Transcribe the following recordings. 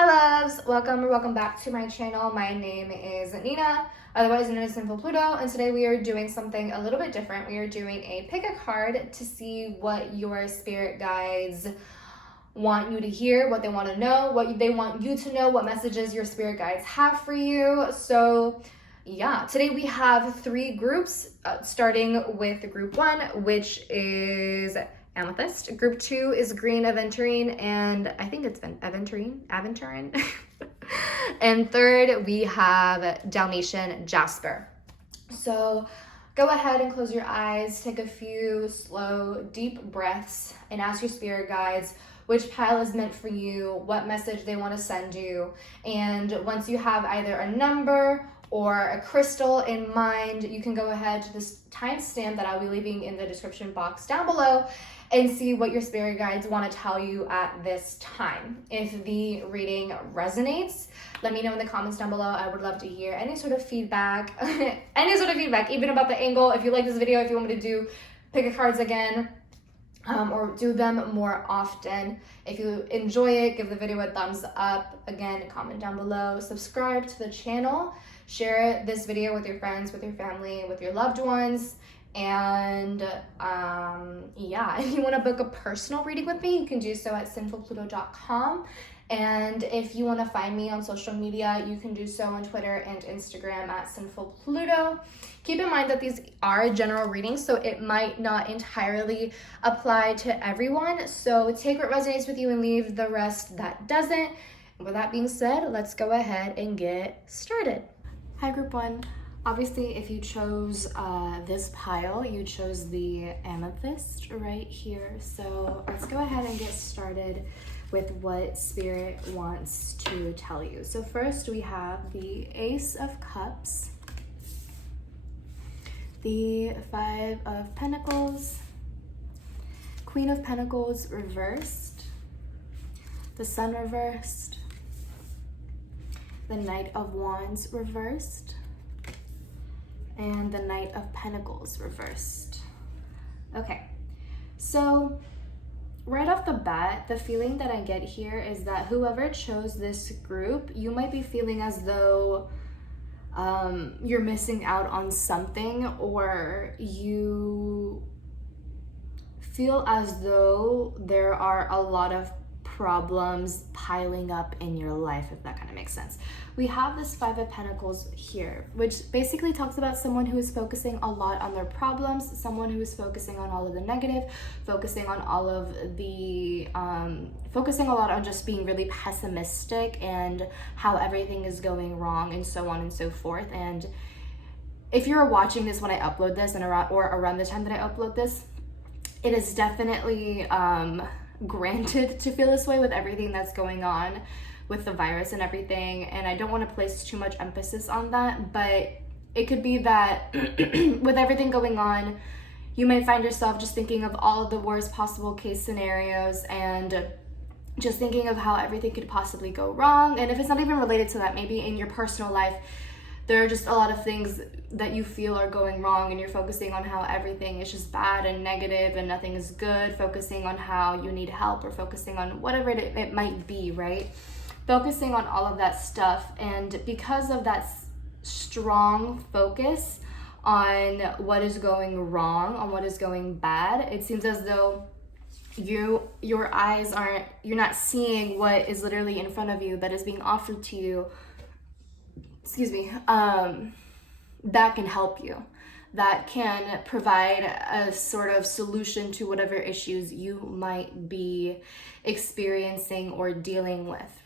Hi loves, welcome or welcome back to my channel. My name is Nina, otherwise known as Sinfulpluto, and today we are doing something a little bit different. We are doing a pick a card to see what your spirit guides want you to hear, what they want to know, what they want you to know, what messages your spirit guides have for you. So yeah, today we have three groups, starting with group 1, which is Amethyst. Group 2 is green Aventurine, and I think it's Aventurine. And third, we have Dalmation Jasper. So go ahead and close your eyes, take a few slow, deep breaths, and ask your spirit guides which pile is meant for you, what message they want to send you. And once you have either a number or a crystal in mind, you can go ahead to this timestamp that I'll be leaving in the description box down below and see what your spirit guides want to tell you at this time. If the reading resonates, let me know in the comments down below. I would love to hear any sort of feedback, even about the angle. If you like this video, if you want me to do pick a cards again, or do them more often. If you enjoy it, give the video a thumbs up. Again, comment down below, subscribe to the channel, share this video with your friends, with your family, with your loved ones. And yeah, if you want to book a personal reading with me, you can do so at sinfulpluto.com. And if you want to find me on social media, you can do so on Twitter and Instagram at Sinfulpluto. Keep in mind that these are general readings, so it might not entirely apply to everyone. So take what resonates with you and leave the rest that doesn't. With that being said, let's go ahead and get started. Hi, group 1. Obviously, if you chose this pile, you chose the Amethyst right here. So let's go ahead and get started with what Spirit wants to tell you. So first we have the Ace of Cups, the 5 of Pentacles, Queen of Pentacles reversed, the Sun reversed, the Knight of Wands reversed, and the Knight of Pentacles reversed. Okay, so right off the bat, the feeling that I get here is that whoever chose this group, you might be feeling as though you're missing out on something, or you feel as though there are a lot of problems piling up in your life, if that kind of makes sense. We have this 5 of Pentacles here, which basically talks about someone who is focusing a lot on their problems, someone who is focusing on all of the negative, focusing on all of the, focusing a lot on just being really pessimistic and how everything is going wrong and so on and so forth. And if you're watching this when I upload this and around the time that I upload this, it is definitely granted to feel this way with everything that's going on with the virus and everything, and I don't want to place too much emphasis on that, but it could be that with everything going on, you might find yourself just thinking of all of the worst possible case scenarios and just thinking of how everything could possibly go wrong. And if it's not even related to that, maybe in your personal life, there are just a lot of things that you feel are going wrong and you're focusing on how everything is just bad and negative and nothing is good, focusing on how you need help or focusing on whatever it might be, right? Focusing on all of that stuff. And because of that strong focus on what is going wrong, on what is going bad, it seems as though your eyes you're not seeing what is literally in front of you that is being offered to you, that can help you, that can provide a sort of solution to whatever issues you might be experiencing or dealing with.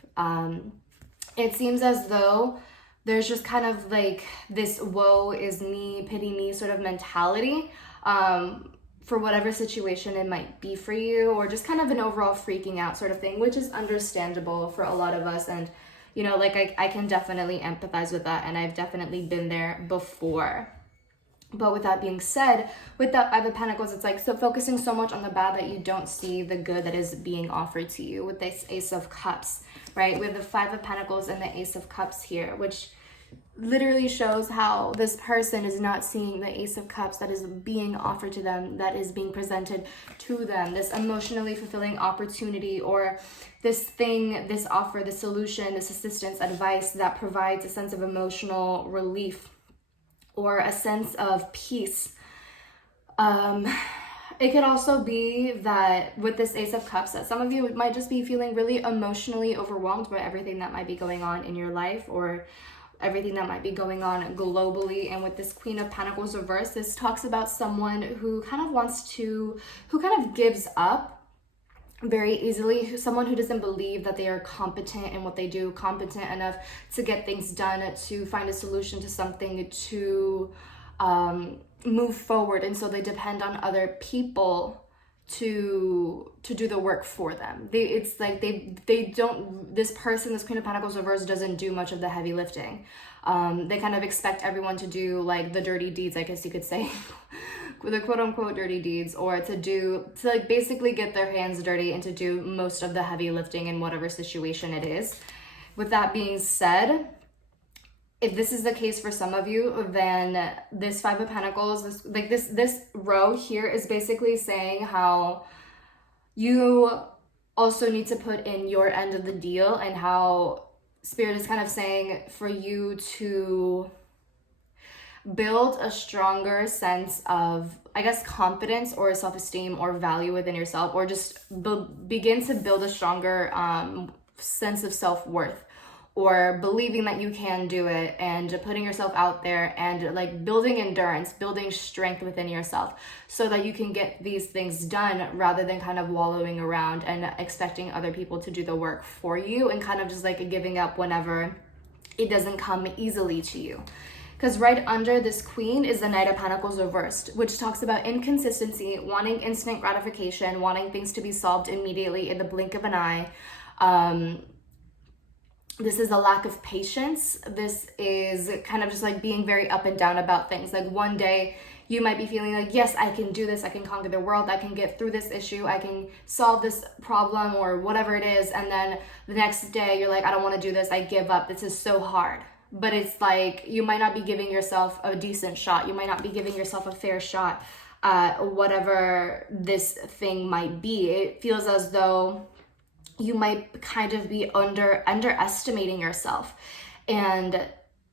It seems as though there's just kind of like this woe is me, pity me sort of mentality for whatever situation it might be for you, or just kind of an overall freaking out sort of thing, which is understandable for a lot of us. And you know, like I can definitely empathize with that, and I've definitely been there before. But with that being said, with that 5 of Pentacles, it's like so focusing so much on the bad that you don't see the good that is being offered to you with this Ace of Cups, right? We have the 5 of Pentacles and the Ace of Cups here, which literally shows how this person is not seeing the Ace of Cups that is being offered to them, that is being presented to them, this emotionally fulfilling opportunity, or this thing, this offer, this solution, this assistance, advice that provides a sense of emotional relief or a sense of peace. It could also be that with this Ace of Cups, that some of you might just be feeling really emotionally overwhelmed by everything that might be going on in your life, or everything that might be going on globally. And with this Queen of Pentacles reverse, this talks about someone who kind of gives up very easily, someone who doesn't believe that they are competent in what they do, competent enough to get things done, to find a solution to something, to move forward. And so they depend on other people to do the work for them. It's like they don't, this person, this Queen of Pentacles reverse, doesn't do much of the heavy lifting. They kind of expect everyone to do like the dirty deeds, I guess you could say, the quote unquote dirty deeds, or to like basically get their hands dirty and to do most of the heavy lifting in whatever situation it is. With that being said, if this is the case for some of you, then this Five of Pentacles, this row here is basically saying how you also need to put in your end of the deal, and how Spirit is kind of saying for you to build a stronger sense of, I guess, confidence or self-esteem or value within yourself, or just begin to build a stronger sense of self-worth, or believing that you can do it, and putting yourself out there, and like building endurance, building strength within yourself, so that you can get these things done, rather than kind of wallowing around and expecting other people to do the work for you, and kind of just like giving up whenever it doesn't come easily to you. Because right under this Queen is the Knight of Pentacles reversed, which talks about inconsistency, wanting instant gratification, wanting things to be solved immediately in the blink of an eye. This is a lack of patience. This is kind of just like being very up and down about things. Like one day you might be feeling like, yes, I can do this. I can conquer the world. I can get through this issue. I can solve this problem or whatever it is. And then the next day you're like, I don't want to do this. I give up. This is so hard. But it's like, you might not be giving yourself a decent shot. You might not be giving yourself a fair shot at whatever this thing might be. It feels as though you might kind of be underestimating yourself and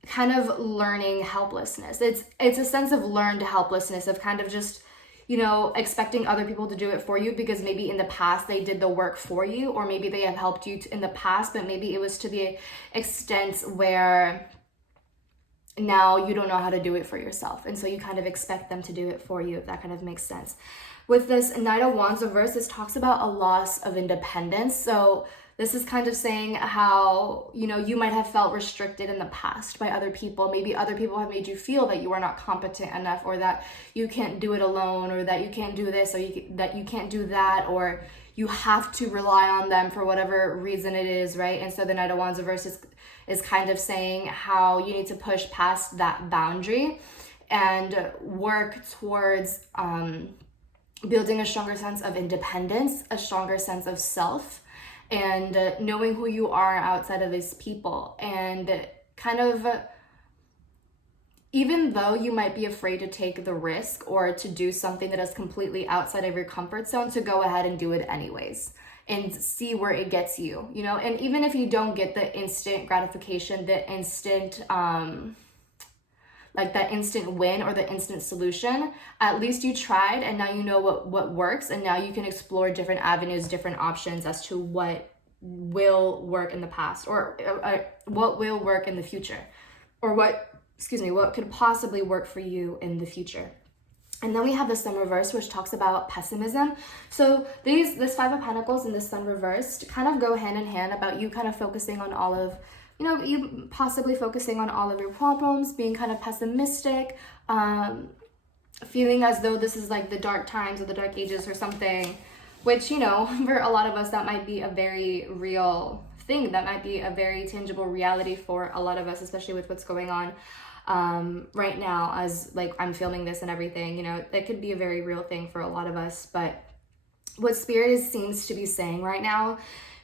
kind of learning helplessness. It's a sense of learned helplessness, of kind of just, you know, expecting other people to do it for you, because maybe in the past they did the work for you, or maybe they have helped you in the past, but maybe it was to the extent where now you don't know how to do it for yourself. And so you kind of expect them to do it for you, if that kind of makes sense. With this Knight of Wands reverse, this talks about a loss of independence. So this is kind of saying how, you know, you might have felt restricted in the past by other people. Maybe other people have made you feel that you are not competent enough, or that you can't do it alone, or that you can't do this, or that you can't do that, or you have to rely on them for whatever reason it is, right? And so the Knight of Wands reverse is kind of saying how you need to push past that boundary and work towards building a stronger sense of independence, a stronger sense of self, and knowing who you are outside of these people. And kind of, even though you might be afraid to take the risk or to do something that is completely outside of your comfort zone, to go ahead and do it anyways and see where it gets you, you know? And even if you don't get the instant gratification, the instant, like that instant win or the instant solution, at least you tried, and now you know what works, and now you can explore different avenues, different options as to what will work in the past, or what will work in the future, or what could possibly work for you in the future. And then we have the Sun reversed, which talks about pessimism. So this Five of Pentacles and the Sun reversed kind of go hand in hand, about you kind of focusing on all of, you know, you possibly focusing on all of your problems, being kind of pessimistic, feeling as though this is like the dark times or the dark ages or something, which, you know, for a lot of us, that might be a very real thing. That might be a very tangible reality for a lot of us, especially with what's going on right now, as like I'm filming this and everything, you know, that could be a very real thing for a lot of us. But what Spirit seems to be saying right now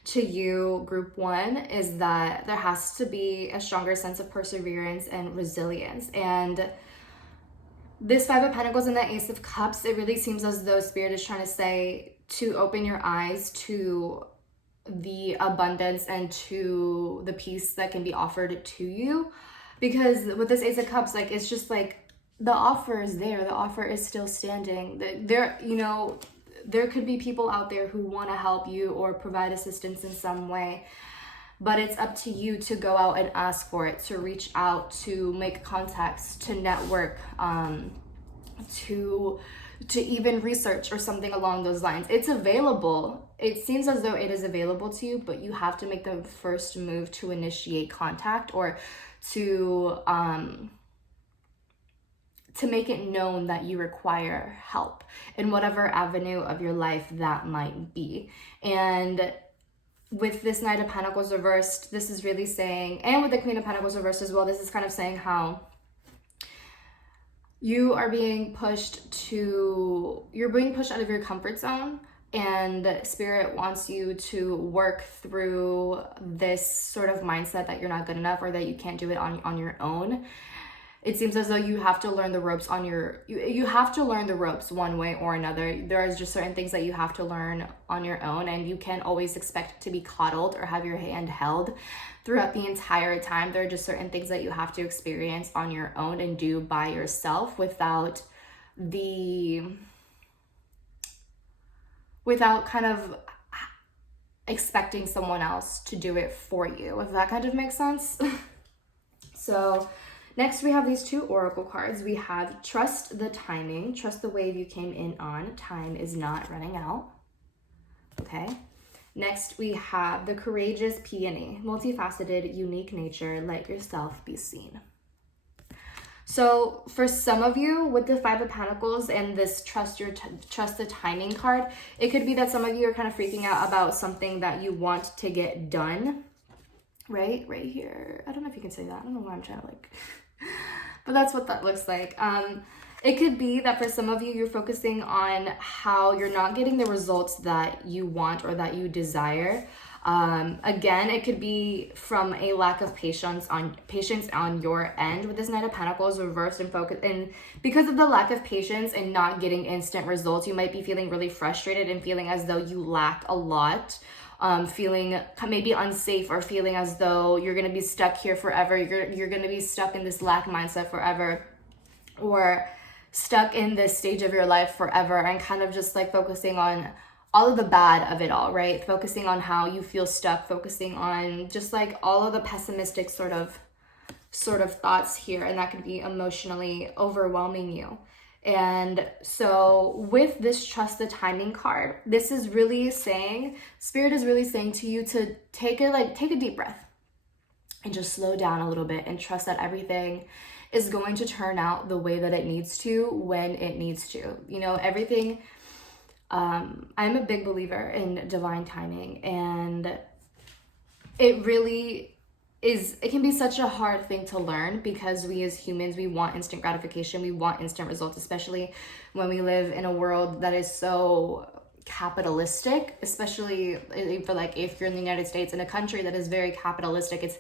to you, group 1, is that there has to be a stronger sense of perseverance and resilience. And this 5 of Pentacles and the Ace of Cups, it really seems as though Spirit is trying to say to open your eyes to the abundance and to the peace that can be offered to you. Because with this Ace of Cups, like, it's just like the offer is there. The offer is still standing. There, you know, there could be people out there who want to help you or provide assistance in some way, but it's up to you to go out and ask for it, to reach out, to make contacts, to network, to even research or something along those lines. It's available. It seems as though it is available to you, but you have to make the first move to initiate contact, or to make it known that you require help in whatever avenue of your life that might be. And with this Knight of Pentacles reversed, this is really saying, and with the Queen of Pentacles reversed as well, this is kind of saying how you are being pushed out of your comfort zone, and Spirit wants you to work through this sort of mindset that you're not good enough or that you can't do it on your own. It seems as though you have to learn the ropes you have to learn the ropes one way or another. There is just certain things that you have to learn on your own, and you can't always expect to be coddled or have your hand held throughout the entire time. There are just certain things that you have to experience on your own and do by yourself without kind of expecting someone else to do it for you, if that kind of makes sense. So next, we have these 2 oracle cards. We have Trust the Timing. Trust the wave you came in on. Time is not running out. Okay. Next, we have the Courageous Peony. Multifaceted, unique nature. Let yourself be seen. So for some of you, with the 5 of Pentacles and this Trust the Timing card, it could be that some of you are kind of freaking out about something that you want to get done. Right here. I don't know if you can say that. I don't know why I'm trying to but that's what that looks like. It could be that for some of you, you're focusing on how you're not getting the results that you want or that you desire. Again, it could be from a lack of patience on your end with this Knight of Pentacles reversed and focus. And because of the lack of patience and not getting instant results, you might be feeling really frustrated and feeling as though you lack a lot. Feeling maybe unsafe, or feeling as though you're going to be stuck here forever. You're going to be stuck in this lack mindset forever, or stuck in this stage of your life forever, and kind of just like focusing on all of the bad of it all, right? Focusing on how you feel stuck, focusing on just like all of the pessimistic sort of thoughts here, and that could be emotionally overwhelming you. And so with this Trust the Timing card, this is really saying, Spirit is really saying to you to take a deep breath and just slow down a little bit and trust that everything is going to turn out the way that it needs to when it needs to. You know, everything, I'm a big believer in divine timing, and it can be such a hard thing to learn, because we as humans, we want instant gratification, we want instant results, especially when we live in a world that is so capitalistic, especially if you're in the United States, in a country that is very capitalistic. It's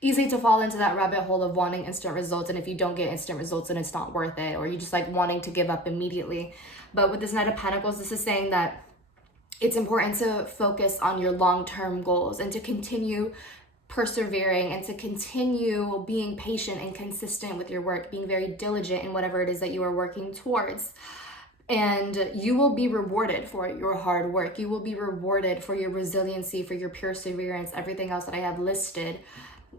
easy to fall into that rabbit hole of wanting instant results, and if you don't get instant results, then it's not worth it, or you just like wanting to give up immediately. But with this Knight of Pentacles, this is saying that it's important to focus on your long-term goals and to continue persevering and to continue being patient and consistent with your work, being very diligent in whatever it is that you are working towards. And you will be rewarded for your hard work. You will be rewarded for your resiliency, for your perseverance, everything else that I have listed.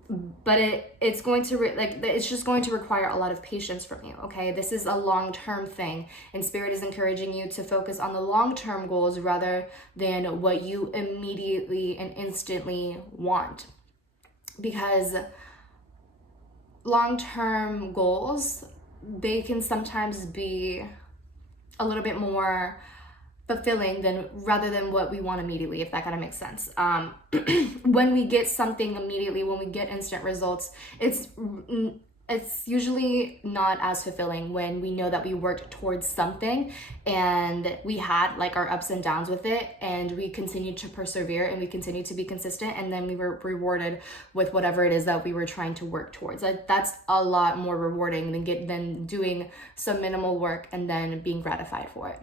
But it's going to it's just going to require a lot of patience from you. Okay, this is a long-term thing, and Spirit is encouraging you to focus on the long-term goals rather than what you immediately and instantly want. Because long-term goals, they can sometimes be a little bit more fulfilling rather than what we want immediately, if that kind of makes sense. When we get something immediately, when we get instant results, it's it's usually not as fulfilling when we know that we worked towards something and we had like our ups and downs with it, and we continued to persevere and we continued to be consistent, and then we were rewarded with whatever it is that we were trying to work towards. Like, that's a lot more rewarding than doing some minimal work and then being gratified for it.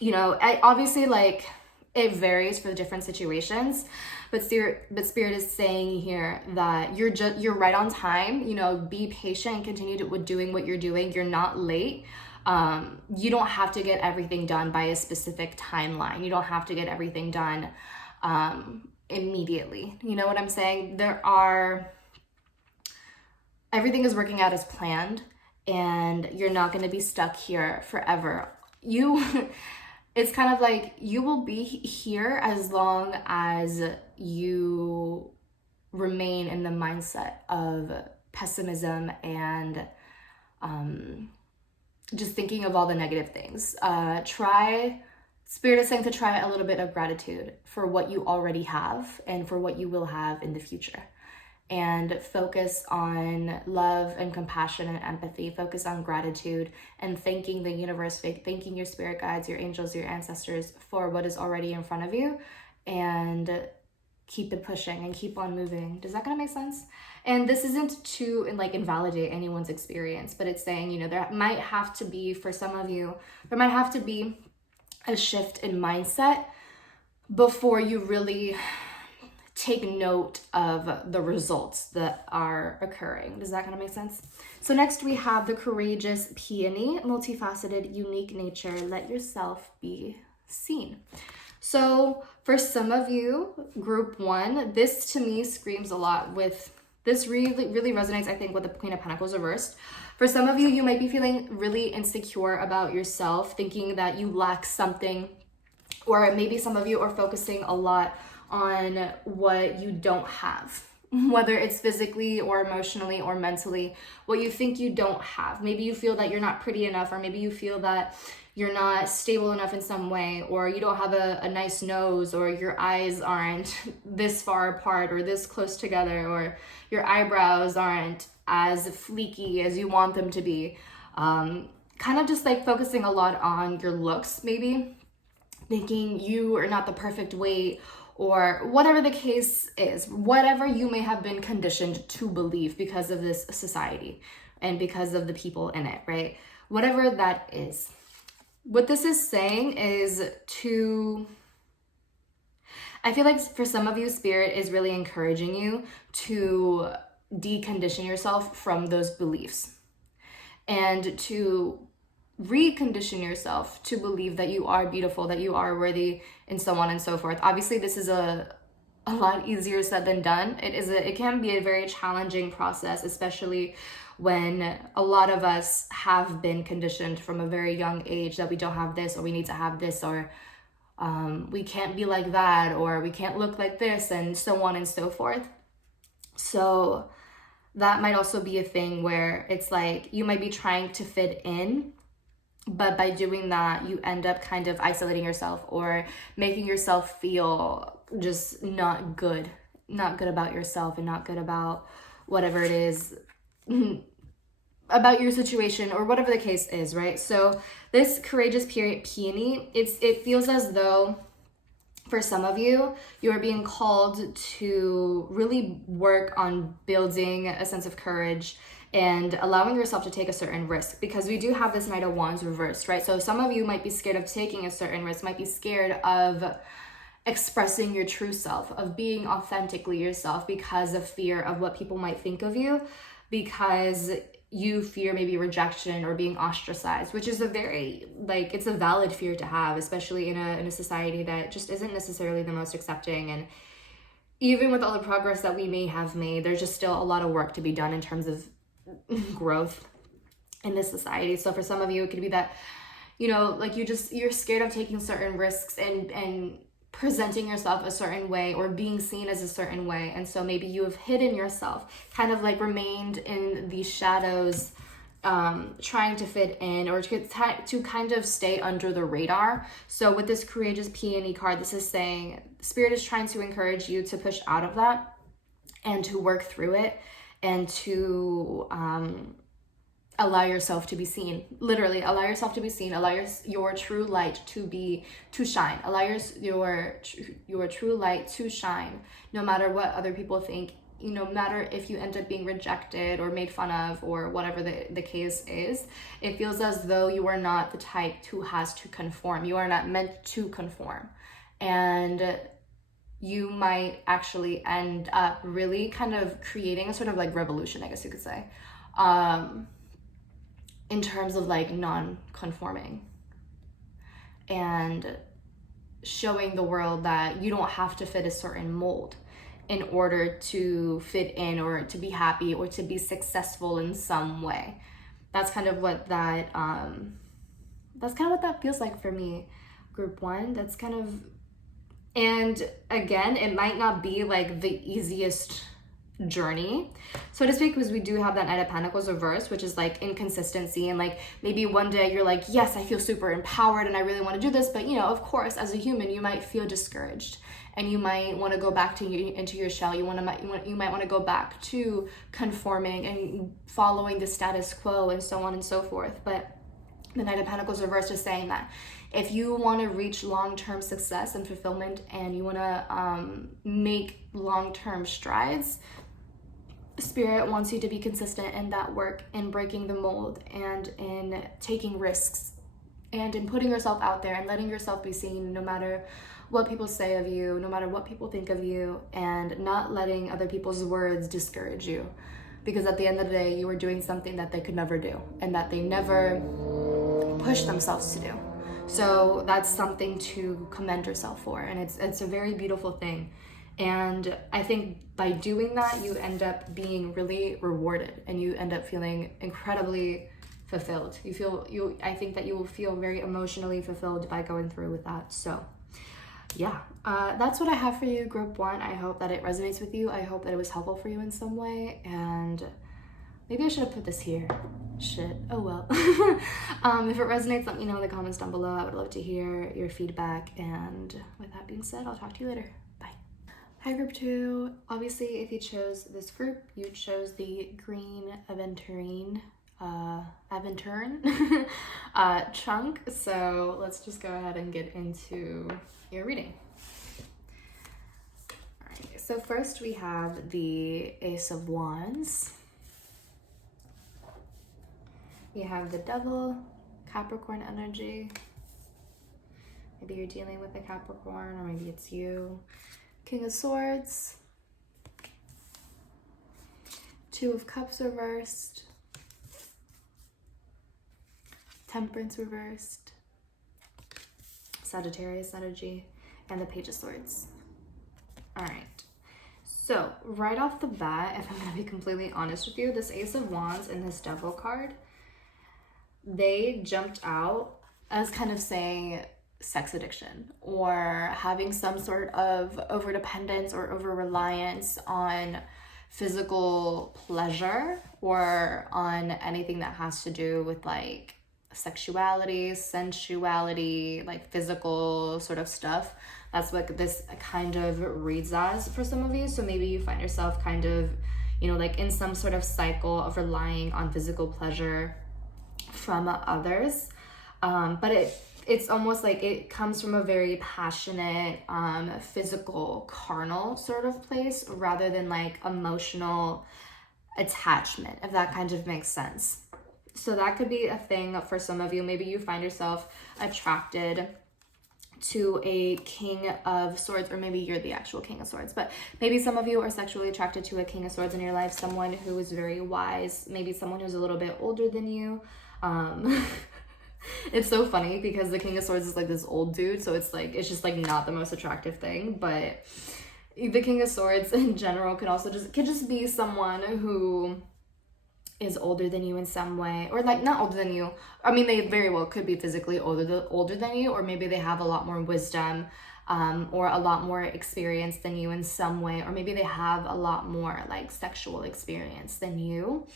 You know, obviously, like, it varies for the different situations, but Spirit is saying here that you're right on time. You know, be patient and continue with doing what you're doing. You're not late. You don't have to get everything done by a specific timeline. You don't have to get everything done immediately. You know what I'm saying? Everything is working out as planned, and you're not going to be stuck here forever. It's kind of like you will be here as long as you remain in the mindset of pessimism and just thinking of all the negative things. Spirit is saying to try a little bit of gratitude for what you already have and for what you will have in the future. And focus on love and compassion and empathy. Focus on gratitude and thanking the universe, thanking your spirit guides, your angels, your ancestors for what is already in front of you, and keep it pushing and keep on moving. Does that kind of make sense? And this isn't to like invalidate anyone's experience, but it's saying, you know, there might have to be, for some of you, there might have to be a shift in mindset before you really take note of the results that are occurring. Does that kind of make sense? So next we have the courageous peony, multifaceted, unique nature. Let yourself be seen. So for some of you, group 1, this to me screams a lot with, this really resonates, I think, with the Queen of Pentacles reversed. For some of you, you might be feeling really insecure about yourself, thinking that you lack something, or maybe some of you are focusing a lot on what you don't have, whether it's physically or emotionally or mentally, what you think you don't have. Maybe you feel that you're not pretty enough, or maybe you feel that you're not stable enough in some way, or you don't have a nice nose, or your eyes aren't this far apart or this close together, or your eyebrows aren't as fleeky as you want them to be. Kind of just like focusing a lot on your looks, maybe thinking you are not the perfect weight, or whatever the case is, whatever you may have been conditioned to believe because of this society and because of the people in it, right? Whatever that is. What this is saying is I feel like for some of you, Spirit is really encouraging you to decondition yourself from those beliefs and to recondition yourself to believe that you are beautiful, that you are worthy, and so on and so forth. Obviously, this is a lot easier said than done. It can be a very challenging process, especially when a lot of us have been conditioned from a very young age that we don't have this, or we need to have this, or we can't be like that, or we can't look like this, and so on and so forth. So that might also be a thing where it's like you might be trying to fit in, but by doing that, you end up kind of isolating yourself or making yourself feel just not good about yourself, and not good about whatever it is about your situation, or whatever the case is, right? So this courageous peony, it feels as though for some of you, you are being called to really work on building a sense of courage and allowing yourself to take a certain risk, because we do have this Knight of Wands reversed, right? So some of you might be scared of taking a certain risk, might be scared of expressing your true self, of being authentically yourself because of fear of what people might think of you, because you fear maybe rejection or being ostracized, which is a very, like, it's a valid fear to have, especially in a society that just isn't necessarily the most accepting. And even with all the progress that we may have made, there's just still a lot of work to be done in terms of growth in this society. So for some of you, it could be that, you know, like you're scared of taking certain risks and presenting yourself a certain way or being seen as a certain way. And so maybe you have hidden yourself, kind of like remained in the shadows, trying to fit in, or to kind of stay under the radar. So with this courageous peony card, this is saying Spirit is trying to encourage you to push out of that and to work through it and to allow yourself to be seen. Literally, allow yourself to be seen. Allow your true light to shine. Allow your true light to shine, no matter what other people think. No matter if you end up being rejected or made fun of or whatever the case is, it feels as though you are not the type who has to conform. You are not meant to conform. And you might actually end up really kind of creating a sort of like revolution, I guess you could say, in terms of like non-conforming and showing the world that you don't have to fit a certain mold in order to fit in or to be happy or to be successful in some way. That's kind of what that feels like for me, group 1. That's kind of, and again, it might not be like the easiest journey, so to speak, because we do have that Knight of Pentacles reversed, which is like inconsistency, and like maybe one day you're like, yes, I feel super empowered and I really want to do this, but you know, of course, as a human, you might feel discouraged and you might want to go back into your shell. You might want to go back to conforming and following the status quo and so on and so forth. But the Knight of Pentacles reversed is saying that if you want to reach long-term success and fulfillment and you want to make long-term strides, Spirit wants you to be consistent in that work, in breaking the mold and in taking risks and in putting yourself out there and letting yourself be seen, no matter what people say of you, no matter what people think of you, and not letting other people's words discourage you. Because at the end of the day, you are doing something that they could never do and that they never push themselves to do. So that's something to commend yourself for, and it's a very beautiful thing. And I think by doing that, you end up being really rewarded and you end up feeling incredibly fulfilled. I think that you will feel very emotionally fulfilled by going through with that. So yeah, that's what I have for you, group 1. I hope that it resonates with you. I hope that it was helpful for you in some way. And maybe I should have put this here. Shit. Oh well. If it resonates, let me know in the comments down below. I would love to hear your feedback. And with that being said, I'll talk to you later. Bye. Hi, group 2. Obviously, if you chose this group, you chose the green Aventurine chunk. So let's just go ahead and get into your reading. Alright, so first we have the Ace of Wands. We have the Devil, Capricorn energy. Maybe you're dealing with a Capricorn, or maybe it's you. King of Swords. Two of Cups reversed. Temperance reversed. Sagittarius energy, and the Page of Swords. All right. So right off the bat, if I'm going to be completely honest with you, this Ace of Wands and this Devil card, they jumped out as kind of saying sex addiction or having some sort of overdependence or over-reliance on physical pleasure or on anything that has to do with like sexuality, sensuality, like physical sort of stuff. That's what this kind of reads as for some of you. So maybe you find yourself kind of, you know, like in some sort of cycle of relying on physical pleasure from others. But it's almost like it comes from a very passionate, physical, carnal sort of place rather than like emotional attachment, if that kind of makes sense. So that could be a thing for some of you. Maybe you find yourself attracted to a King of Swords, or maybe you're the actual King of Swords, but maybe some of you are sexually attracted to a King of Swords in your life, someone who is very wise, maybe someone who's a little bit older than you. It's so funny because the King of Swords is like this old dude, so it's like, it's just like not the most attractive thing, but the King of Swords in general could just be someone who is older than you in some way, or like not older than you. I mean, they very well could be physically older than you, or maybe they have a lot more wisdom, or a lot more experience than you in some way, or maybe they have a lot more like sexual experience than you,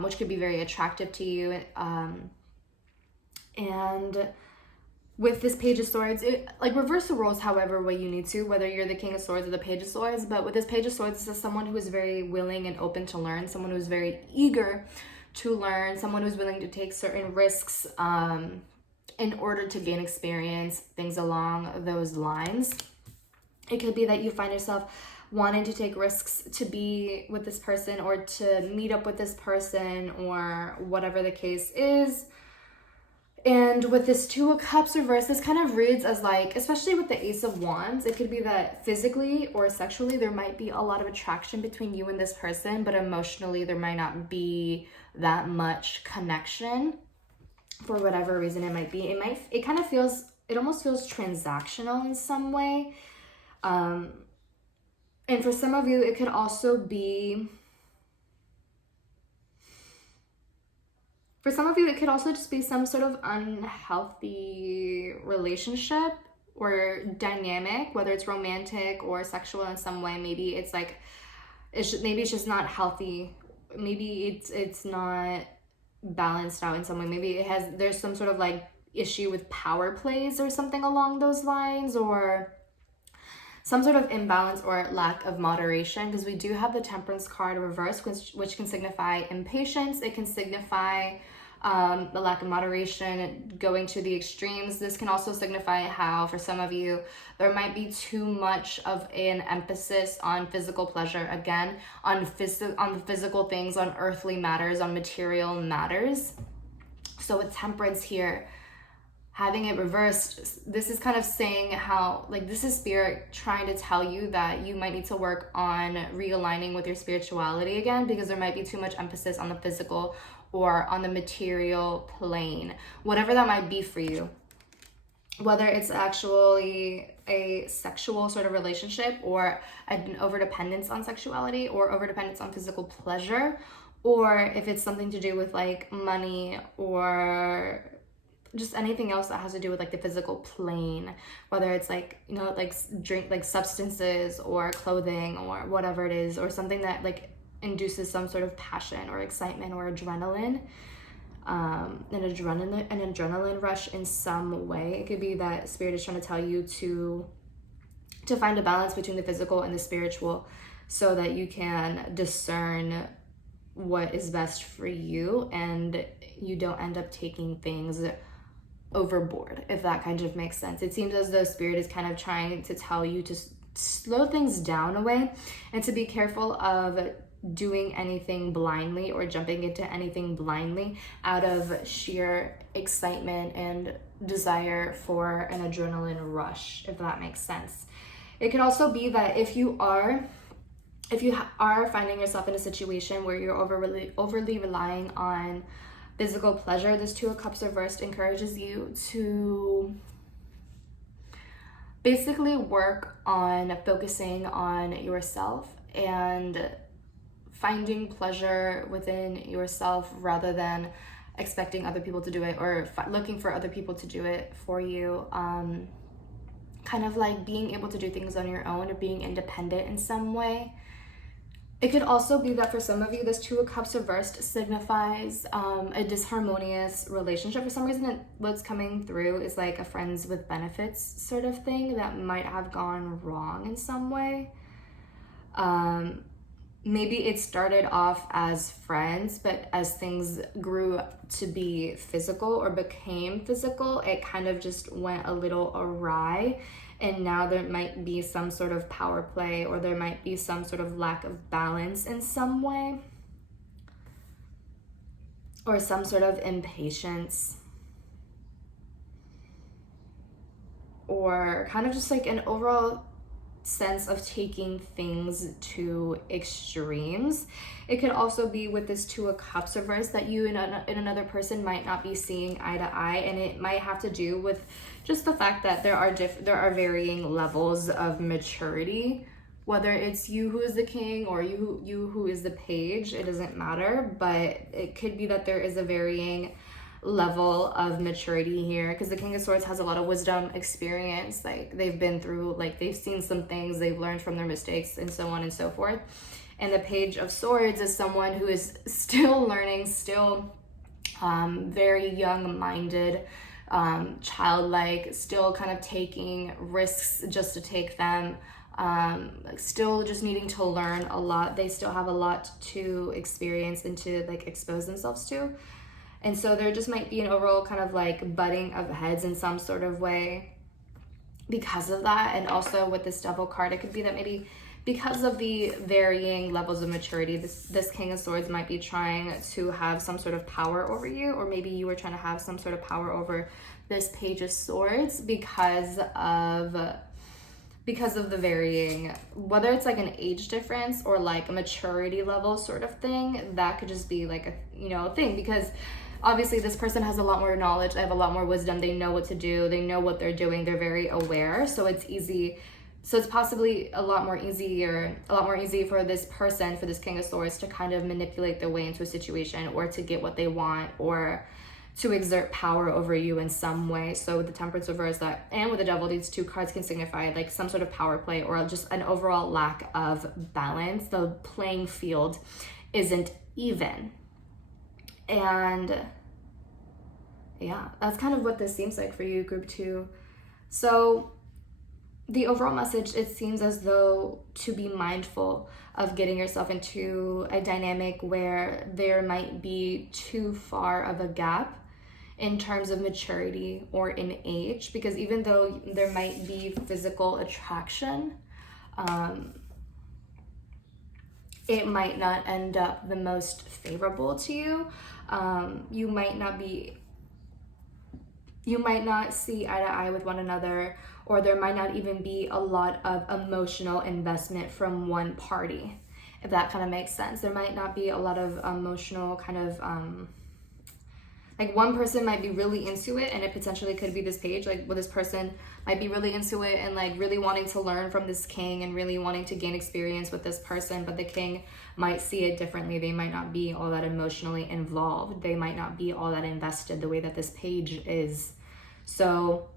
which could be very attractive to you. And with this Page of Swords, like reverse the roles however way you need to, whether you're the King of Swords or the Page of Swords. But with this Page of Swords, this is someone who is very willing and open to learn, someone who's very eager to learn, someone who's willing to take certain risks in order to gain experience, things along those lines. It could be that you find yourself wanting to take risks to be with this person or to meet up with this person or whatever the case is. And with this Two of Cups reverse, this kind of reads as like, especially with the Ace of Wands, it could be that physically or sexually there might be a lot of attraction between you and this person, but emotionally there might not be that much connection for whatever reason it might be. It kind of feels, it almost feels transactional in some way. And for some of you, it could also be, for some of you, it could also just be some sort of unhealthy relationship or dynamic, whether it's romantic or sexual in some way. Maybe it's like, maybe it's just not healthy. Maybe it's not balanced out in some way. Maybe there's some sort of like issue with power plays or something along those lines, or some sort of imbalance or lack of moderation, because we do have the Temperance card reversed, which can signify impatience. It can signify the lack of moderation, going to the extremes. This can also signify how, for some of you, there might be too much of an emphasis on physical pleasure, again, on the physical things, on earthly matters, on material matters. So with Temperance here, having it reversed, this is kind of saying how, like, this is Spirit trying to tell you that you might need to work on realigning with your spirituality again, because there might be too much emphasis on the physical or on the material plane, whatever that might be for you. Whether it's actually a sexual sort of relationship or an overdependence on sexuality or overdependence on physical pleasure, or if it's something to do with like money or just anything else that has to do with like the physical plane, whether it's like, you know, like like substances or clothing or whatever it is, or something that like induces some sort of passion or excitement or adrenaline, an adrenaline rush in some way. It could be that Spirit is trying to tell you to find a balance between the physical and the spiritual, so that you can discern what is best for you and you don't end up taking things overboard, if that kind of makes sense. It seems as though Spirit is kind of trying to tell you to slow things down a way and to be careful of doing anything blindly or jumping into anything blindly out of sheer excitement and desire for an adrenaline rush, if that makes sense. It could also be that if you are finding yourself in a situation where you're overly relying on physical pleasure, this Two of Cups reversed encourages you to basically work on focusing on yourself and finding pleasure within yourself rather than expecting other people to do it or looking for other people to do it for you. Kind of like being able to do things on your own or being independent in some way. It could also be that for some of you, this Two of Cups reversed signifies a disharmonious relationship. For some reason, what's coming through is like a friends with benefits sort of thing that might have gone wrong in some way. Maybe it started off as friends, but as things grew to be physical or became physical, it kind of just went a little awry. And now there might be some sort of power play, or there might be some sort of lack of balance in some way, or some sort of impatience, or kind of just like an overall sense of taking things to extremes. It could also be with this Two of Cups reverse that you and another person might not be seeing eye to eye, and it might have to do with just the fact that there are varying levels of maturity, whether it's you who is the king or you who is the page. It doesn't matter, but it could be that there is a varying level of maturity here, because the King of Swords has a lot of wisdom, experience, like they've been through, like they've seen some things, they've learned from their mistakes, and so on and so forth. And the Page of Swords is someone who is still learning, still very young-minded, childlike, still kind of taking risks just to take them, still just needing to learn a lot. They still have a lot to experience and to like expose themselves to. And so there just might be an overall kind of like butting of heads in some sort of way because of that. And also with this Devil card, it could be that maybe because of the varying levels of maturity, this King of Swords might be trying to have some sort of power over you, or maybe you were trying to have some sort of power over this Page of Swords because of the varying, whether it's like an age difference or like a maturity level sort of thing. That could just be like a thing, because obviously this person has a lot more knowledge, they have a lot more wisdom, they know what to do, they know what they're doing, they're very aware. So it's possibly a lot more easy for this person, for this King of Swords, to kind of manipulate their way into a situation, or to get what they want, or to exert power over you in some way. So with the Temperance reverse, and with the Devil, these two cards can signify like some sort of power play, or just an overall lack of balance. The playing field isn't even. And yeah, that's kind of what this seems like for you, group 2. So the overall message, it seems as though to be mindful of getting yourself into a dynamic where there might be too far of a gap in terms of maturity or in age, because even though there might be physical attraction, it might not end up the most favorable to you. You might not see eye to eye with one another, or there might not even be a lot of emotional investment from one party, if that kind of makes sense. There might not be a lot of emotional kind of, like one person might be really into it, and it potentially could be this Page, like, well, this person might be really into it and like really wanting to learn from this King and really wanting to gain experience with this person, but the King might see it differently. They might not be all that emotionally involved. They might not be all that invested the way that this Page is. So,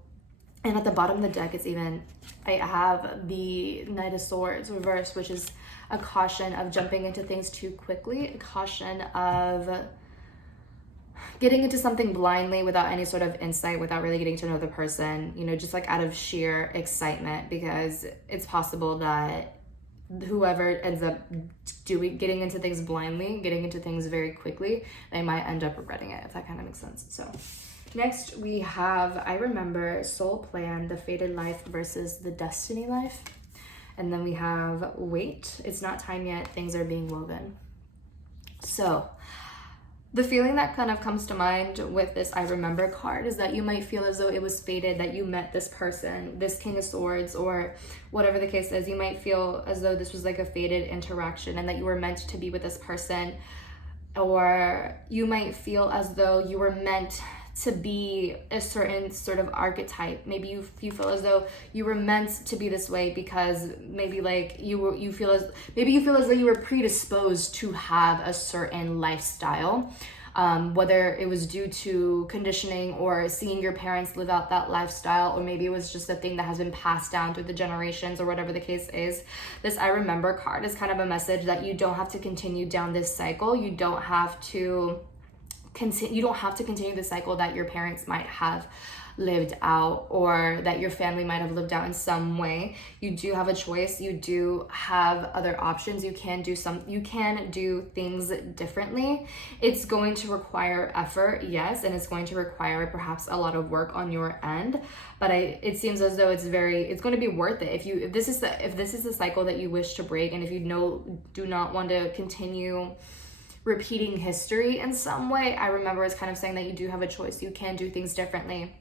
and at the bottom of the deck, I have the Knight of Swords reversed, which is a caution of jumping into things too quickly, a caution of getting into something blindly without any sort of insight, without really getting to know the person, just like out of sheer excitement, because it's possible that whoever ends up getting into things blindly, getting into things very quickly, they might end up regretting it, if that kind of makes sense. So next we have I Remember, Soul Plan, the Fated Life versus the Destiny Life. And then we have Wait, It's Not Time Yet, Things Are Being Woven. So the feeling that kind of comes to mind with this I Remember card is that you might feel as though it was fated that you met this person, this King of Swords, or whatever the case is. You might feel as though this was like a fated interaction and that you were meant to be with this person. Or you might feel as though you were meant to be a certain sort of archetype. Maybe you feel as though you were meant to be this way because maybe like you feel as though you were predisposed to have a certain lifestyle, whether it was due to conditioning or seeing your parents live out that lifestyle, or maybe it was just a thing that has been passed down through the generations, or whatever the case is. This I Remember card is kind of a message that you don't have to continue down this cycle. You don't have to continue the cycle that your parents might have lived out, or that your family might have lived out in some way. You do have a choice. You do have other options. You can do things differently. It's going to require effort, yes, and it's going to require perhaps a lot of work on your end, but it seems as though it's going to be worth it. If this is the cycle that you wish to break, and if you do not want to continue repeating history in some way, I Remember is kind of saying that you do have a choice. You can do things differently,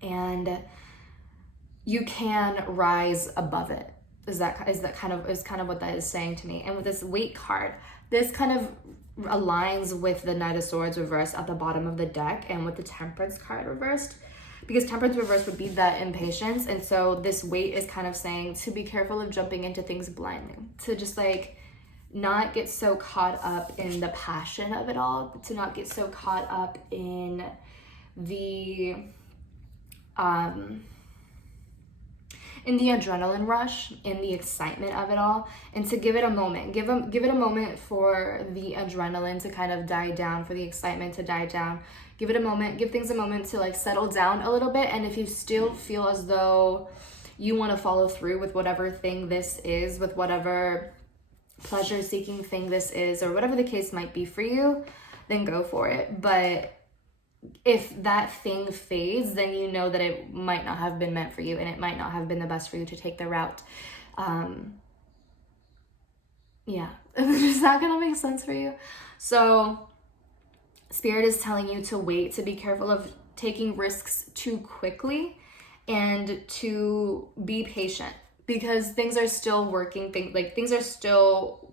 and you can rise above it. Is kind of what that is saying to me. And with this Wait card, this kind of aligns with the Knight of Swords reversed at the bottom of the deck, and with the Temperance card reversed, because Temperance reversed would be that impatience. And so this Wait is kind of saying to be careful of jumping into things blindly, to just like not get so caught up in the passion of it all, to not get so caught up in the in the adrenaline rush, in the excitement of it all, and to give it a moment. Give it a moment for the adrenaline to kind of die down, for the excitement to die down. Give it a moment, give things a moment to like settle down a little bit. And if you still feel as though you want to follow through with whatever thing this is, with whatever pleasure-seeking thing this is, or whatever the case might be for you, then go for it. But if that thing fades, then you know that it might not have been meant for you, and it might not have been the best for you to take the route. Yeah, it's not gonna make sense for you. So Spirit is telling you to wait, to be careful of taking risks too quickly, and to be patient, because things are still working. Things are still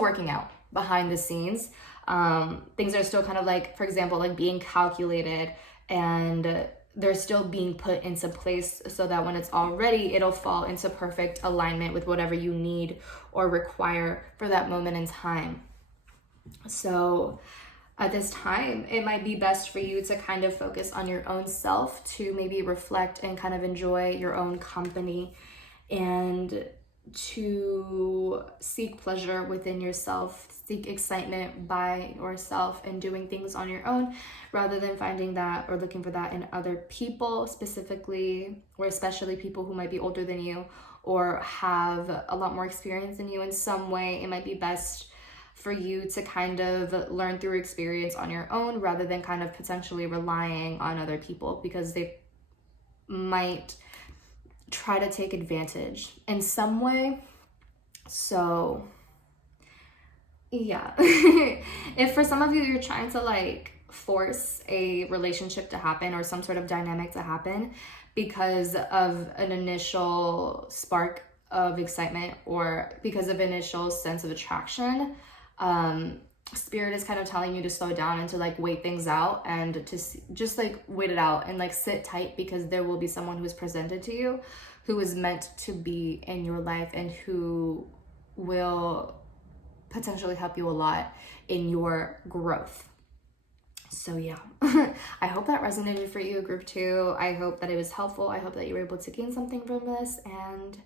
working out behind the scenes. Things are still kind of like, for example, like being calculated, and they're still being put into place so that when it's all ready, it'll fall into perfect alignment with whatever you need or require for that moment in time. So at this time, it might be best for you to kind of focus on your own self, to maybe reflect and kind of enjoy your own company, and to seek pleasure within yourself, seek excitement by yourself and doing things on your own, rather than finding that or looking for that in other people, specifically or especially people who might be older than you or have a lot more experience than you in some way. It might be best for you to kind of learn through experience on your own, rather than kind of potentially relying on other people, because they might try to take advantage in some way. So yeah, if for some of you, you're trying to like force a relationship to happen or some sort of dynamic to happen because of an initial spark of excitement or because of initial sense of attraction, Spirit is kind of telling you to slow down and to like wait things out, and to just like wait it out and like sit tight, because there will be someone who is presented to you who is meant to be in your life and who will potentially help you a lot in your growth. So yeah, I hope that resonated for you, group 2. I hope that it was helpful. I hope that you were able to gain something from this, and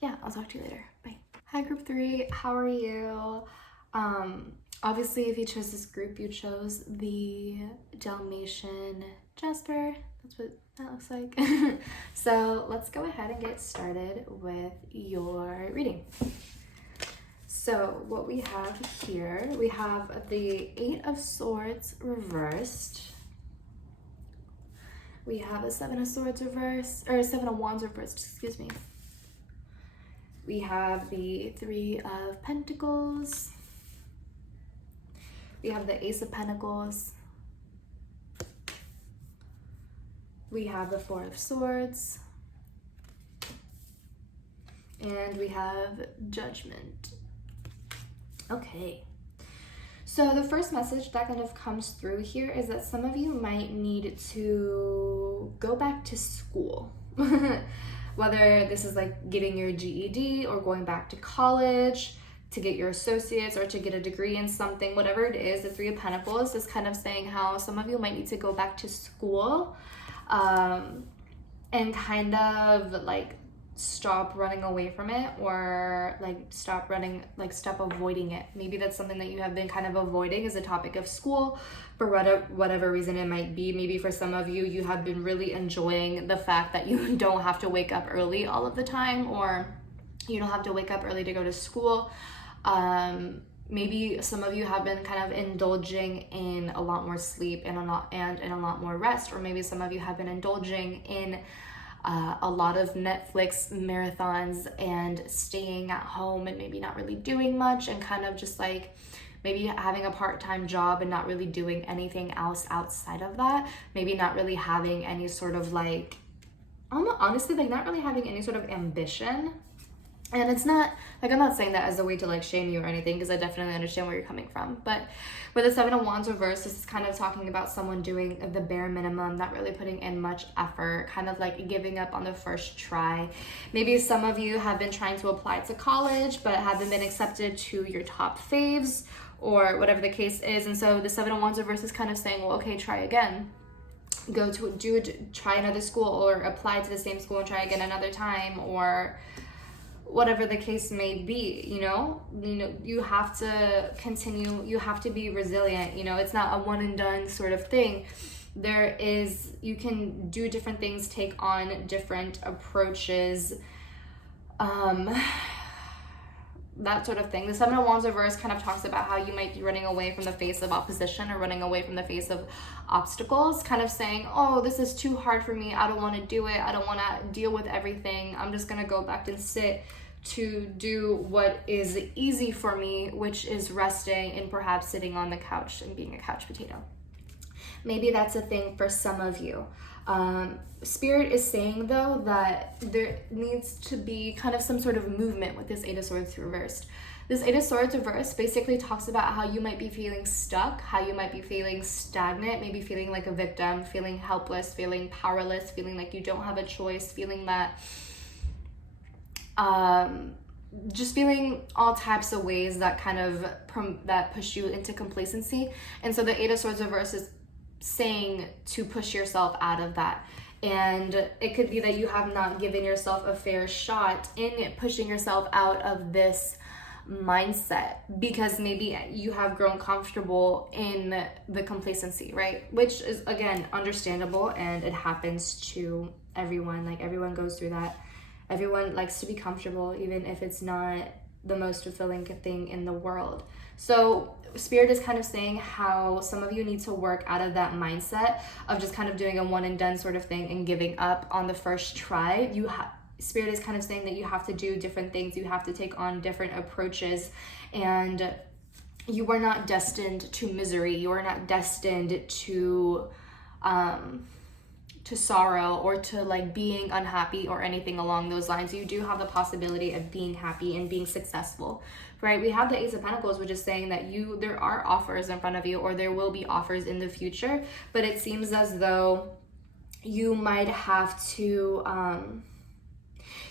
yeah, I'll talk to you later. Bye. Hi, group 3. How are you? Obviously, if you chose this group, you chose the Dalmation Jasper. That's what that looks like. So let's go ahead and get started with your reading. So what we have here, we have the 8 of Swords reversed. We have a 7 of Swords reversed, or 7 of Wands reversed, excuse me. We have the 3 of Pentacles. We have the Ace of Pentacles. We have the 4 of Swords. And we have Judgment. Okay. So the first message that kind of comes through here is that some of you might need to go back to school. Whether this is like getting your GED or going back to college to get your associates or to get a degree in something, whatever it is, the 3 of Pentacles is kind of saying how some of you might need to go back to school and kind of like stop running away from it, or like stop avoiding it. Maybe that's something that you have been kind of avoiding, is the topic of school for whatever reason it might be. Maybe for some of you, you have been really enjoying the fact that you don't have to wake up early all of the time, or you don't have to wake up early to go to school. Maybe some of you have been kind of indulging in a lot more sleep and a lot more rest, or maybe some of you have been indulging in a lot of Netflix marathons and staying at home and maybe not really doing much, and kind of just like maybe having a part-time job and not really doing anything else outside of that. Maybe not really having any sort of like, honestly, like not really having any sort of ambition. And it's not, like, I'm not saying that as a way to like shame you or anything, because I definitely understand where you're coming from. But with the 7 of Wands reversed, this is kind of talking about someone doing the bare minimum, not really putting in much effort, kind of like giving up on the first try. Maybe some of you have been trying to apply to college, but haven't been accepted to your top faves, or whatever the case is. And so the 7 of Wands reversed is kind of saying, well, okay, try again. try another school, or apply to the same school and try again another time, or whatever the case may be. You have to continue, you have to be resilient. It's not a one and done sort of thing. You can do different things, take on different approaches, that sort of thing. The Seven of Wands reverse kind of talks about how you might be running away from the face of opposition, or running away from the face of obstacles, kind of saying, oh, this is too hard for me, I don't want to do it, I don't want to deal with everything, I'm just gonna go back and sit to do what is easy for me, which is resting and perhaps sitting on the couch and being a couch potato. Maybe that's a thing for some of you. Spirit is saying, though, that there needs to be kind of some sort of movement with this Eight of Swords reversed. This Eight of Swords reversed basically talks about how you might be feeling stuck, how you might be feeling stagnant, maybe feeling like a victim, feeling helpless, feeling powerless, feeling like you don't have a choice, feeling that, just feeling all types of ways that kind of that push you into complacency. And so the Eight of Swords reversed is saying to push yourself out of that. And it could be that you have not given yourself a fair shot in pushing yourself out of this mindset, because maybe you have grown comfortable in the complacency, right? Which is, again, understandable, and it happens to everyone. Like, everyone goes through that. Everyone likes to be comfortable, even if it's not the most fulfilling thing in the world. So Spirit is kind of saying how some of you need to work out of that mindset of just kind of doing a one and done sort of thing and giving up on the first try. Spirit is kind of saying that you have to do different things, you have to take on different approaches, and you are not destined to misery, you are not destined to sorrow or to like being unhappy or anything along those lines. You do have the possibility of being happy and being successful, right? We have the Ace of Pentacles, which is saying that there are offers in front of you, or there will be offers in the future, but it seems as though you might have to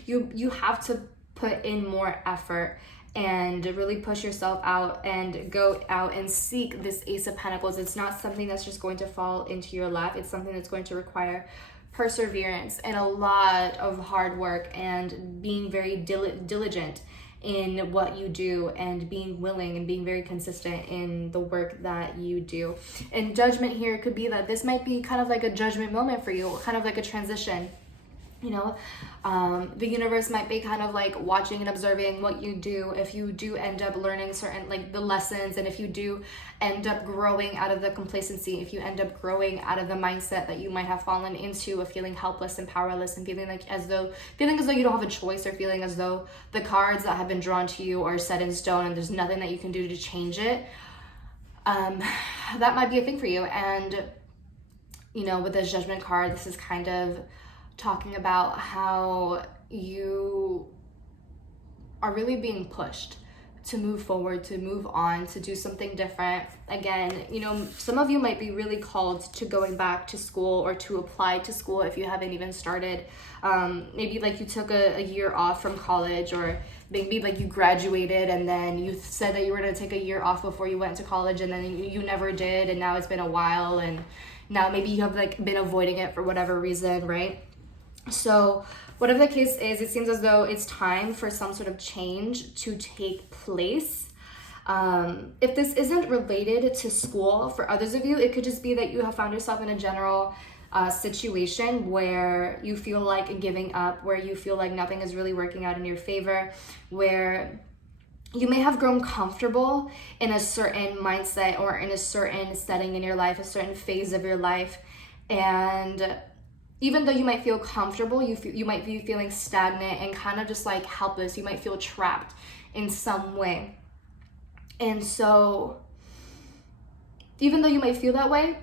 you have to put in more effort and really push yourself out and go out and seek this Ace of Pentacles. It's not something that's just going to fall into your lap. It's something that's going to require perseverance and a lot of hard work and being very diligent in what you do, and being willing and being very consistent in the work that you do. And judgment here could be that this might be kind of like a judgment moment for you, kind of like a transition. The universe might be kind of like watching and observing what you do. If you do end up learning certain like the lessons, and if you do end up growing out of the complacency, if you end up growing out of the mindset that you might have fallen into of feeling helpless and powerless, and feeling as though you don't have a choice, or feeling as though the cards that have been drawn to you are set in stone and there's nothing that you can do to change it, that might be a thing for you. And with this Judgment card, this is kind of talking about how you are really being pushed to move forward, to move on, to do something different. Again, some of you might be really called to going back to school, or to apply to school if you haven't even started. Maybe like you took a year off from college, or maybe like you graduated and then you said that you were going to take a year off before you went to college, and then you never did, and now it's been a while, and now maybe you have like been avoiding it for whatever reason, right? So whatever the case is, it seems as though it's time for some sort of change to take place. If this isn't related to school, for others of you, it could just be that you have found yourself in a general situation where you feel like giving up, where you feel like nothing is really working out in your favor, where you may have grown comfortable in a certain mindset or in a certain setting in your life, a certain phase of your life, and even though you might feel comfortable, you might be feeling stagnant and kind of just like helpless. You might feel trapped in some way. And so even though you might feel that way,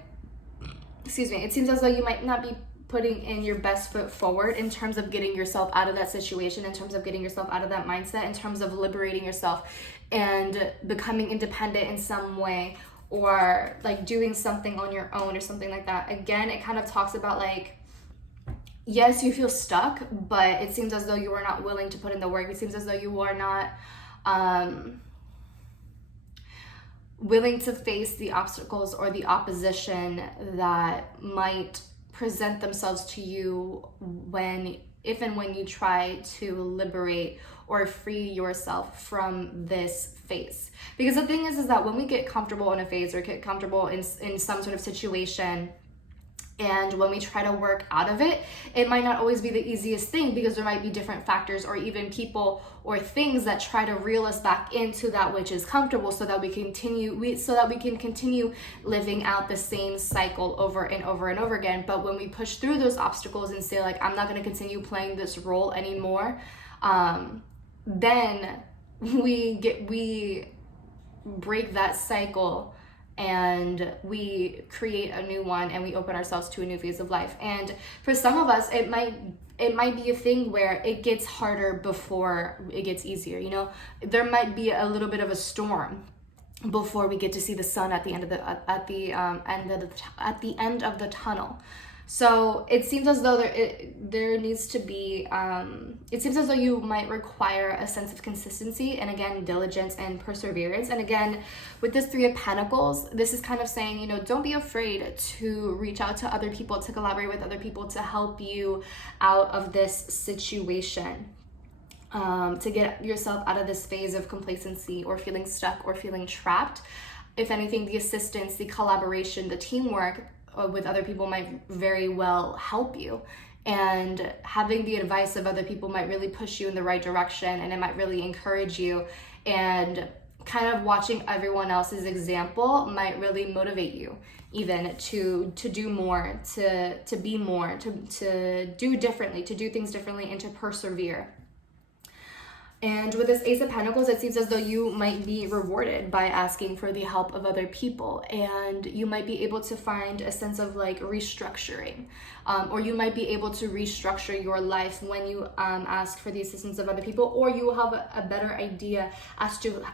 it seems as though you might not be putting in your best foot forward in terms of getting yourself out of that situation, in terms of getting yourself out of that mindset, in terms of liberating yourself and becoming independent in some way, or like doing something on your own or something like that. Again, it kind of talks about like, yes, you feel stuck, but it seems as though you are not willing to put in the work. It seems as though you are not willing to face the obstacles or the opposition that might present themselves to you if and when you try to liberate or free yourself from this phase. Because the thing is that when we get comfortable in a phase or get comfortable in some sort of situation, and when we try to work out of it, it might not always be the easiest thing, because there might be different factors or even people or things that try to reel us back into that which is comfortable, so that we can continue living out the same cycle over and over and over again. But when we push through those obstacles and say, like, I'm not going to continue playing this role anymore, then we break that cycle and we create a new one, and we open ourselves to a new phase of life. And for some of us, it might be a thing where it gets harder before it gets easier. You know, there might be a little bit of a storm before we get to see the sun at the end of the end of the tunnel. So it seems as though there needs to be, it seems as though you might require a sense of consistency, and again, diligence and perseverance. And again, with this Three of Pentacles, this is kind of saying, you know, don't be afraid to reach out to other people, to collaborate with other people to help you out of this situation. To get yourself out of this phase of complacency or feeling stuck or feeling trapped. If anything, the assistance, the collaboration, the teamwork with other people might very well help you, and having the advice of other people might really push you in the right direction, and it might really encourage you, and kind of watching everyone else's example might really motivate you even to do more, to be more, to do differently, to do things differently, and to persevere. And with this Ace of Pentacles, it seems as though you might be rewarded by asking for the help of other people, and you might be able to find a sense of like restructuring, or you might be able to restructure your life when you ask for the assistance of other people, or you will have a better idea as to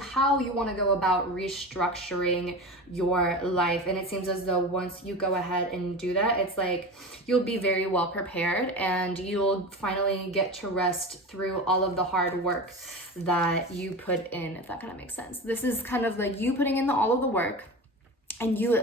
how you want to go about restructuring your life. And it seems as though once you go ahead and do that, it's like you'll be very well prepared, and you'll finally get to rest through all of the hard work that you put in, if that kind of makes sense. This is kind of like you putting in all of the work, and you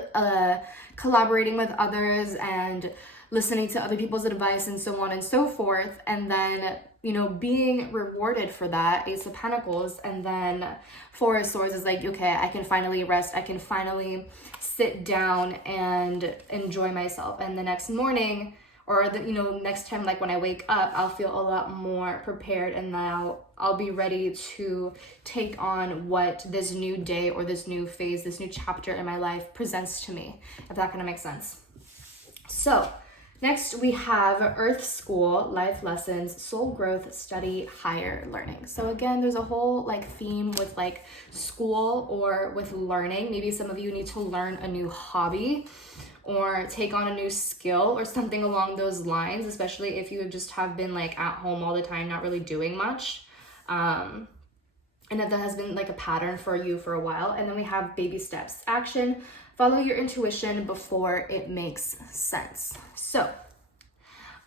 collaborating with others and listening to other people's advice and so on and so forth, and then, you know, being rewarded for that, Ace of Pentacles. And then Four of Swords is like, okay, I can finally rest, I can finally sit down and enjoy myself, and the next morning, or the, you know, next time, like when I wake up, I'll feel a lot more prepared, and now I'll be ready to take on what this new day or this new phase, this new chapter in my life presents to me, if that kind of makes sense. So next we have Earth School, Life Lessons, Soul Growth, Study, Higher Learning. So again, there's a whole like theme with like school or with learning. Maybe some of you need to learn a new hobby or take on a new skill or something along those lines, especially if you just have been like at home all the time, not really doing much. And that has been like a pattern for you for a while. And then we have baby steps. Action, follow your intuition before it makes sense. So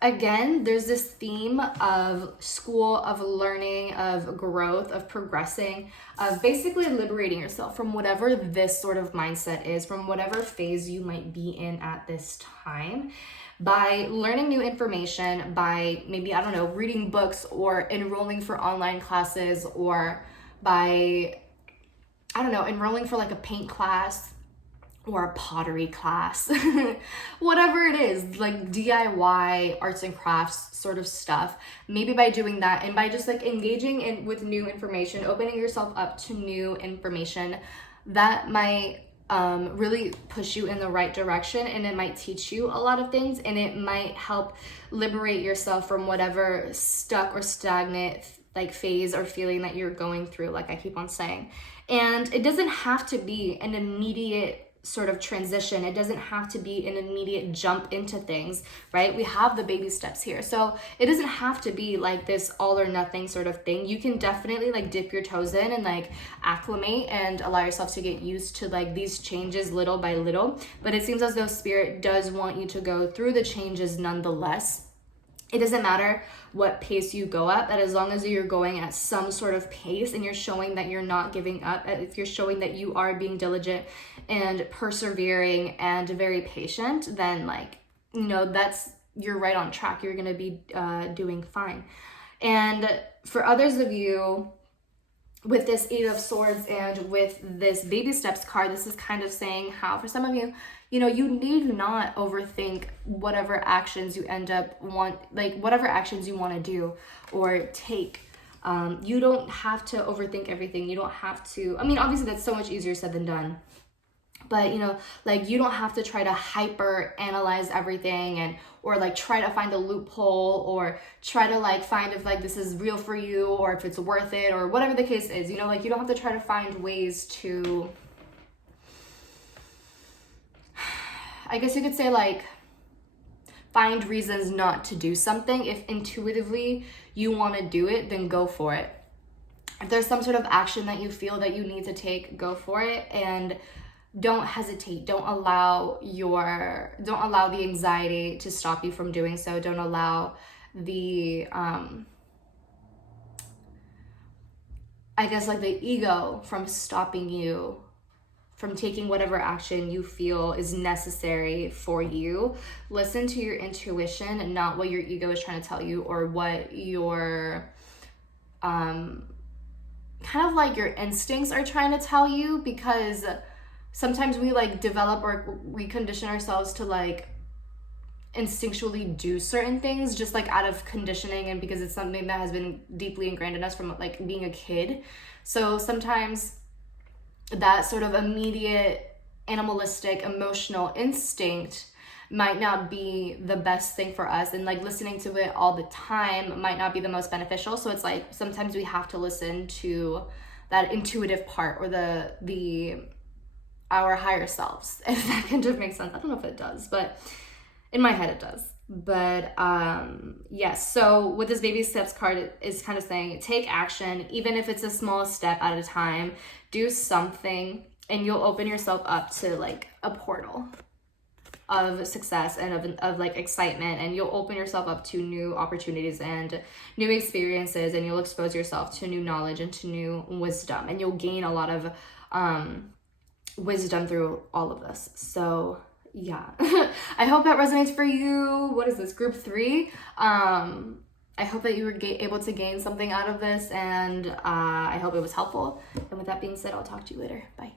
again, there's this theme of school, of learning, of growth, of progressing, of basically liberating yourself from whatever this sort of mindset is, from whatever phase you might be in at this time, by learning new information, by maybe, I don't know, reading books or enrolling for online classes, or by, I don't know, enrolling for like a paint class or a pottery class, whatever it is, like DIY arts and crafts sort of stuff. Maybe by doing that and by just like engaging in with new information, opening yourself up to new information, that might really push you in the right direction, and it might teach you a lot of things, and it might help liberate yourself from whatever stuck or stagnant like phase or feeling that you're going through, like I keep on saying. And it doesn't have to be an immediate sort of transition. It doesn't have to be an immediate jump into things, right? We have the baby steps here. So it doesn't have to be like this all or nothing sort of thing. You can definitely like dip your toes in and like acclimate and allow yourself to get used to like these changes little by little. But it seems as though Spirit does want you to go through the changes nonetheless. It doesn't matter what pace you go at, but as long as you're going at some sort of pace and you're showing that you're not giving up, if you're showing that you are being diligent and persevering and very patient, then like you know, you're right on track. You're going to be doing fine. And for others of you, with this Eight of Swords and with this Baby Steps card, this is kind of saying how for some of you, you know, you need not overthink whatever actions you whatever actions you want to do or take. You don't have to overthink everything. You don't have to, I mean, obviously that's so much easier said than done. But, you know, like, you don't have to try to hyper analyze everything or like try to find a loophole or try to like find if like this is real for you or if it's worth it or whatever the case is, you know, like you don't have to try to find ways to, I guess you could say, like, find reasons not to do something. If intuitively you want to do it, then go for it. If there's some sort of action that you feel that you need to take, go for it, and don't hesitate. Don't allow the anxiety to stop you from doing so. Don't allow the I guess like the ego from stopping you from taking whatever action you feel is necessary for you. Listen to your intuition and not what your ego is trying to tell you or what your kind of like your instincts are trying to tell you, because sometimes we like develop or recondition ourselves to like instinctually do certain things just like out of conditioning and because it's something that has been deeply ingrained in us from like being a kid. So sometimes that sort of immediate animalistic emotional instinct might not be the best thing for us, and like listening to it all the time might not be the most beneficial. So it's like sometimes we have to listen to that intuitive part or our higher selves, if that kind of makes sense. I don't know if it does, but in my head it does. But yes, so with this Baby Steps card, it is kind of saying take action, even if it's a small step at a time. Do something and you'll open yourself up to like a portal of success and of like excitement, and you'll open yourself up to new opportunities and new experiences, and you'll expose yourself to new knowledge and to new wisdom, and you'll gain a lot of wisdom through all of this. So yeah, I hope that resonates for you. What is this, group 3? I hope that you were able to gain something out of this, and I hope it was helpful. And with that being said, I'll talk to you later. Bye.